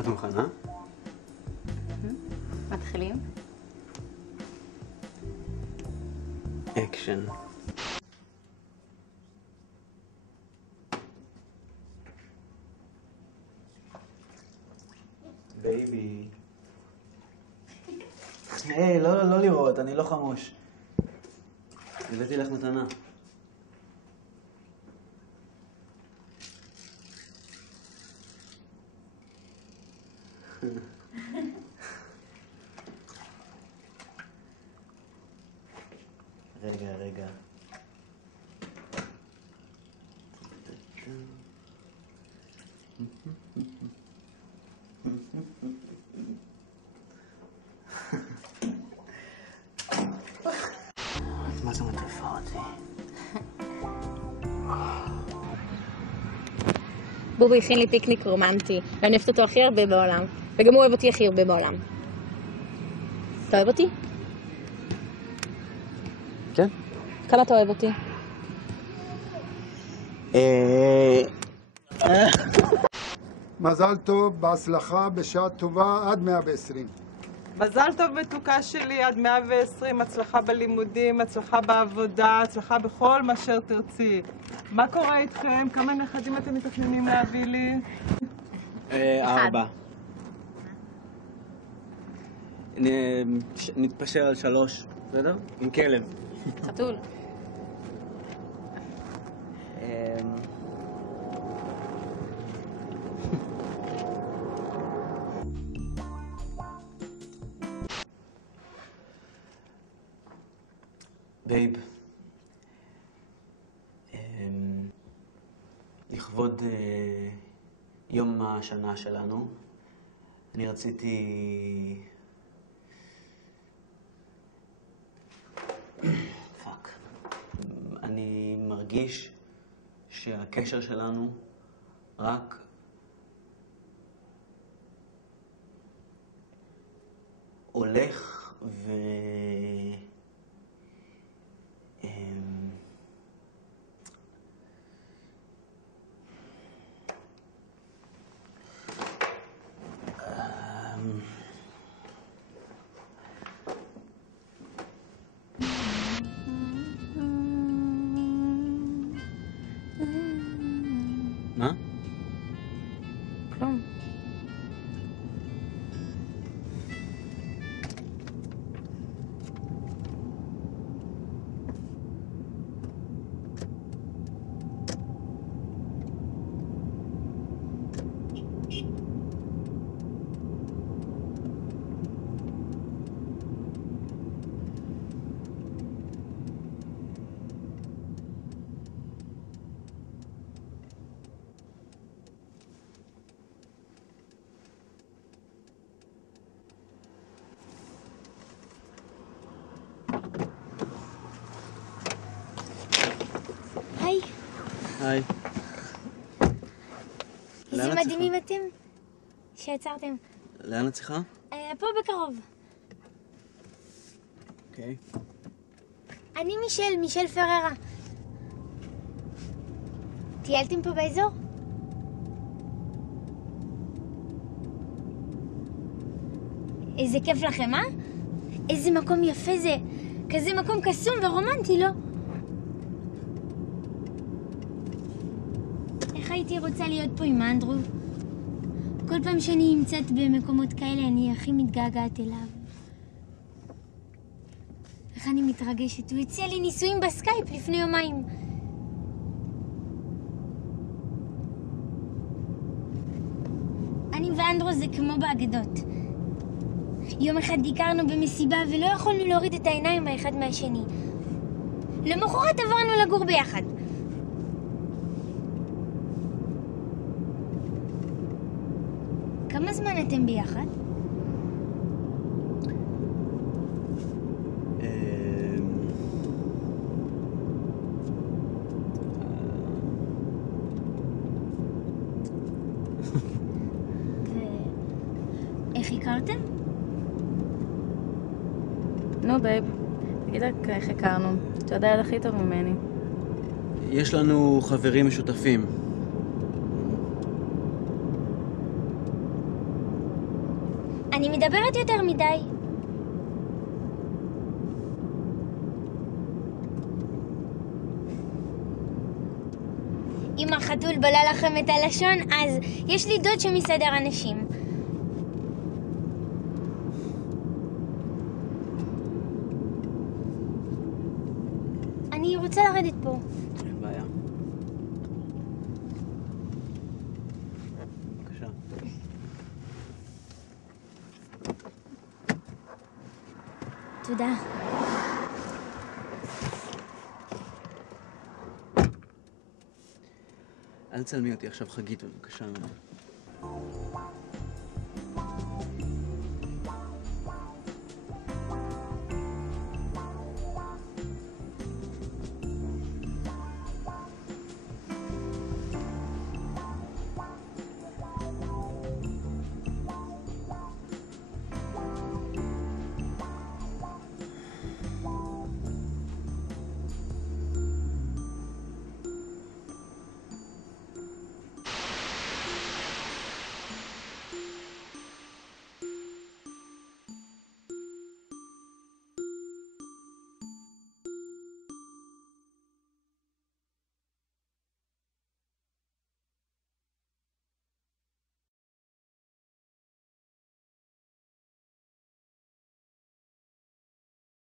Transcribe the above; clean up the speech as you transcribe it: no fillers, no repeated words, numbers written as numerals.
את מוכנה? מתחילים? אקשן. בייבי. היי, לא לראות, אני לא חמוש. הבאתי לך מתנה. רגע. מה זה מטריפה אותי? בובי הכין לי פיקניק רומנטי, ואני אוהבת אותו הכי הרבה בעולם, וגם הוא אוהב אותי הכי הרבה בעולם. אתה אוהב אותי? כן? כמה אתה אוהב אותי? מזל טוב, בהצלחה, בשעה טובה, עד 120. מזל טוב מתוקה שלי, עד 120, הצלחה בלימודים, הצלחה בעבודה, הצלחה בכל מה שתרצי. מה קורה איתכם? כמה נכדים אתם מתכננים להביא לי? 4. נתפשר על 3, בסדר? עם כלב. חתול. בייב, לכבוד יום השנה שלנו, אני רציתי... פאק. אני מרגיש שהקשר שלנו רק הולך מה? כלום. היי. היי. איזה מדהימים אתם שיצרתם. לאן את צריכה? פה בקרוב. אוקיי. אני מישל פררה. טיילתם פה באזור? איזה כיף לכם, אה? איזה מקום יפה זה. כזה מקום קסום ורומנטי, לא? איך הייתי רוצה להיות פה עם אנדרו? כל פעם שאני נמצאת במקומות כאלה אני הכי מתגעגעת אליו. איך אני מתרגשת. הוא הציע לי ניסויים בסקייפ לפני יומיים. אני ואנדרו זה כמו באגדות. יום אחד הכרנו במסיבה ולא יכולנו להוריד את העיניים האחד מהשני. למחרת עברנו לגור ביחד. כמה זמן אתם ביחד? איך הכרתם? נו בייב, תגיד רק איך הכרנו. אתה יודע עד הכי טוב ממני. יש לנו חברים משותפים. אני מדברת יותר מדי. אם החתול בלה לכם את הלשון, אז יש לי דוד שמסדר אנשים. אני רוצה לרדת פה. אין בעיה. בבקשה. תודה. אל תצלמי אותי עכשיו, חגית, בבקשה.